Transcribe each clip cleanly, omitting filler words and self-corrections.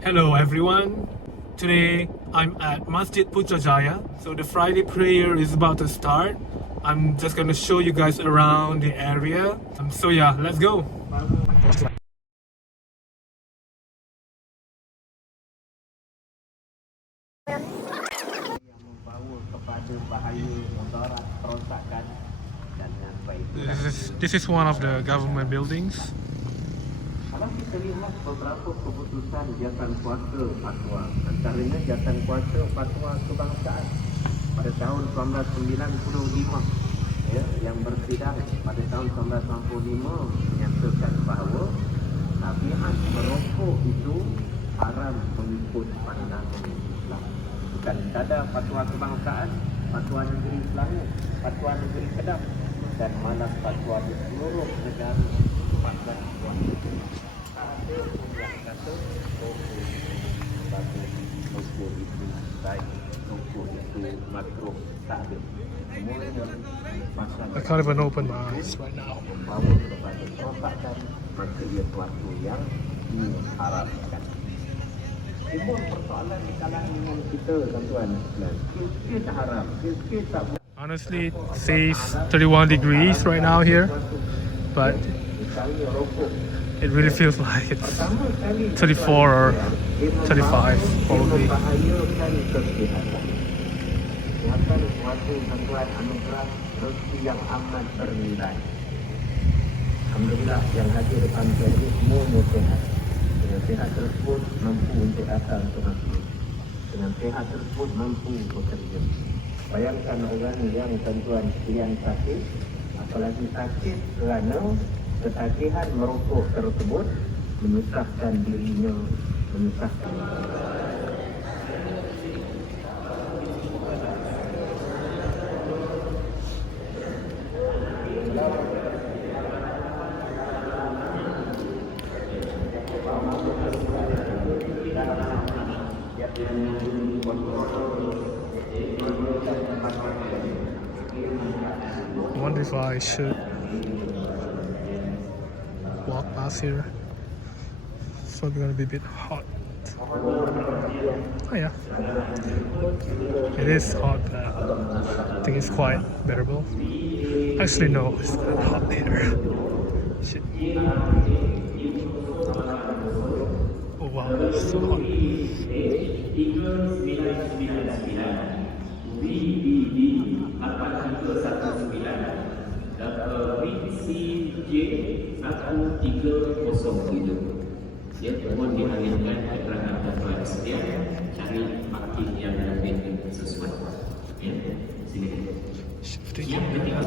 Hello everyone. Today I'm at Masjid Putrajaya. So the Friday prayer is about to start. I'm just gonna show you guys around the area. So yeah, let's go. This is one of the government buildings. Kalau kita lihat beberapa keputusan jawatan kuasa fatwa, antaranya jawatan kuasa fatwa kebangsaan pada tahun 1995 yang bersidang pada tahun 1995 menyatakan bahawa tabiat merokok itu haram mengikut pandangan Islam. Bukan sekadar fatwa kebangsaan, fatwa negeri Selangor, fatwa negeri Kedah dan malah fatwa di seluruh negara pada kuasa. Ada yang kata rokok sebagai rokok itu baik, rokok itu makruh, tak ada. I can't even open my eyes right now. Membawa kepada kerosakan, maka ia suatu yang diharamkan. Timbul persoalan di kalangan kita, tuan-tuan. Kis tak haram, kis tak. Honestly, it says 31 degrees right now here, but it really feels like it's 34 or 35 probably. Kesihatan suatu tuan anugerah rezeki yang amat bernilai. Alhamdulillah yang hadir depan saya semuanya sehat. Dengan sehat tersebut mampu untuk datang ke masjid. Dengan sehat tersebut mampu bekerja. Bayangkan orang yang tuan sekalian sakit, apalagi sakit kerana ketagihan merokok tersebut menyusahkan dirinya, menyusahkan. I wonder if I should walk past here. It's probably gonna be a bit hot. Oh yeah, it is hot, but I think it's quite bearable. Actually no, it's not hot here. Shit. Oh wow, it's so hot. Ya, mohon dialihkan keterangan kepada sedia, cari makin yang lebih sesuai. Ya, sini. Yang ketiga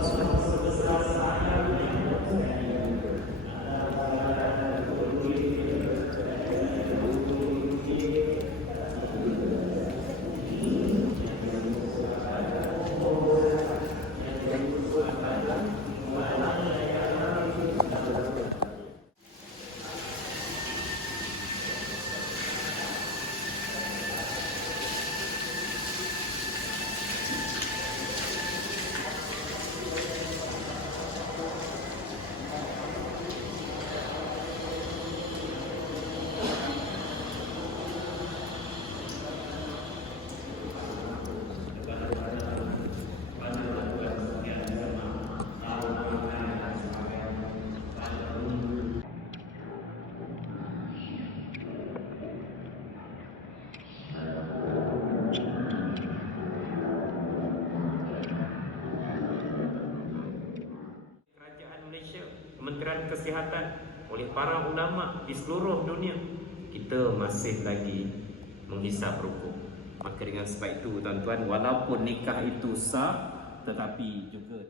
Kementerian Kesihatan, oleh para ulama di seluruh dunia, kita masih lagi menghisap rokok. Maka dengan sebab itu tuan-tuan, walaupun nikah itu sah, tetapi juga